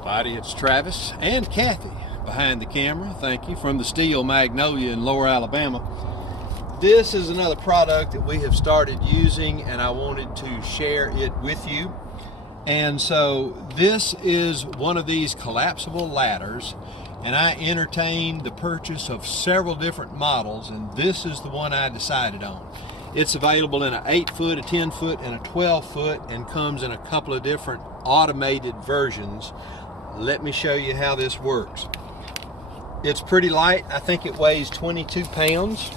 everybody, it's Travis and Kathy behind the camera. Thank you, from the Steel Magnolia in Lower Alabama. This is another product that we have started using and I wanted to share it with you. And so this is one of these collapsible ladders, and I entertained the purchase of several different models, and this is the one I decided on. It's available in an 8-foot, a 10-foot, and a 12-foot, and comes in a couple of different automated versions. Let me show you how this works. It's pretty light. I think it weighs 22 pounds.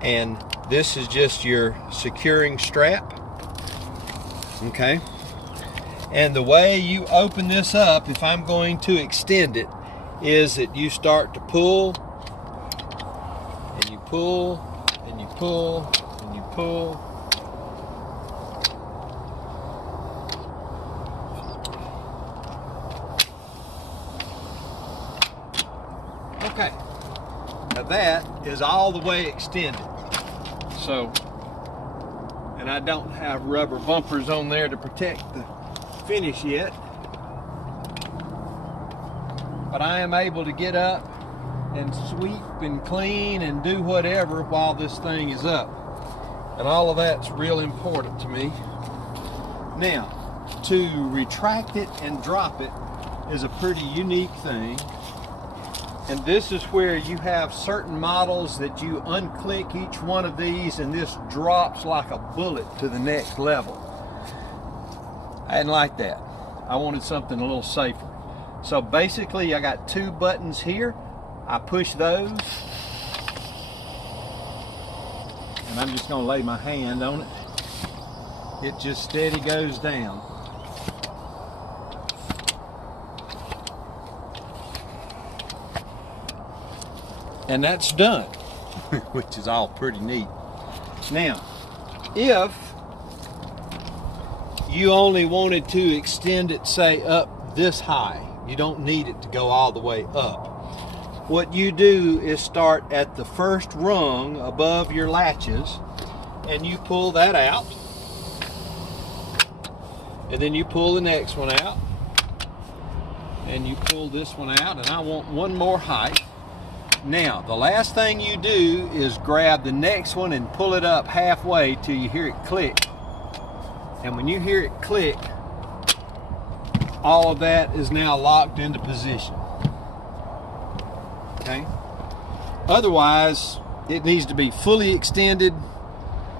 And this is just your securing strap. Okay. And the way you open this up, if I'm going to extend it, is that you start to pull, and you pull, and you pull, and you pull. Okay, now that is all the way extended. So, and I don't have rubber bumpers on there to protect the finish yet, but I am able to get up and sweep and clean and do whatever while this thing is up. And all of that's real important to me. Now, to retract it and drop it is a pretty unique thing. And this is where you have certain models that you unclick each one of these and this drops like a bullet to the next level. I didn't like that. I wanted something a little safer. So basically I got two buttons here. I push those. And I'm just gonna lay my hand on it. It just steady goes down. And that's done, which is all pretty neat. Now, if you only wanted to extend it, say, up this high, you don't need it to go all the way up. What you do is start at the first rung above your latches, and you pull that out, and then you pull the next one out, and you pull this one out, and I want one more height. Now, the last thing you do is grab the next one and pull it up halfway till you hear it click. And when you hear it click, all of that is now locked into position. Okay? Otherwise, it needs to be fully extended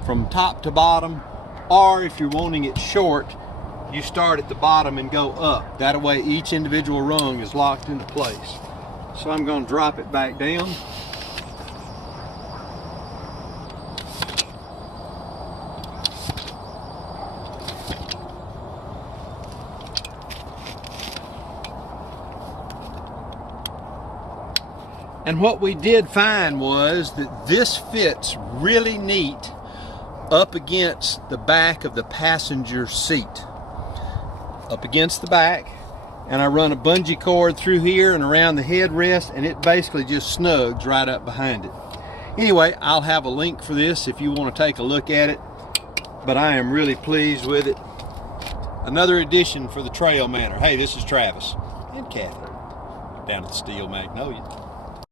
from top to bottom, or if you're wanting it short, you start at the bottom and go up. That way each individual rung is locked into place. So I'm going to drop it back down. And what we did find was that this fits really neat up against the back of the passenger seat. Up against the back. And I run a bungee cord through here and around the headrest, and it basically just snugs right up behind it. Anyway, I'll have a link for this if you want to take a look at it, but I am really pleased with it. Another addition for the Trailmanor. Hey, this is Travis and Kathy down at the Steel Magnolia.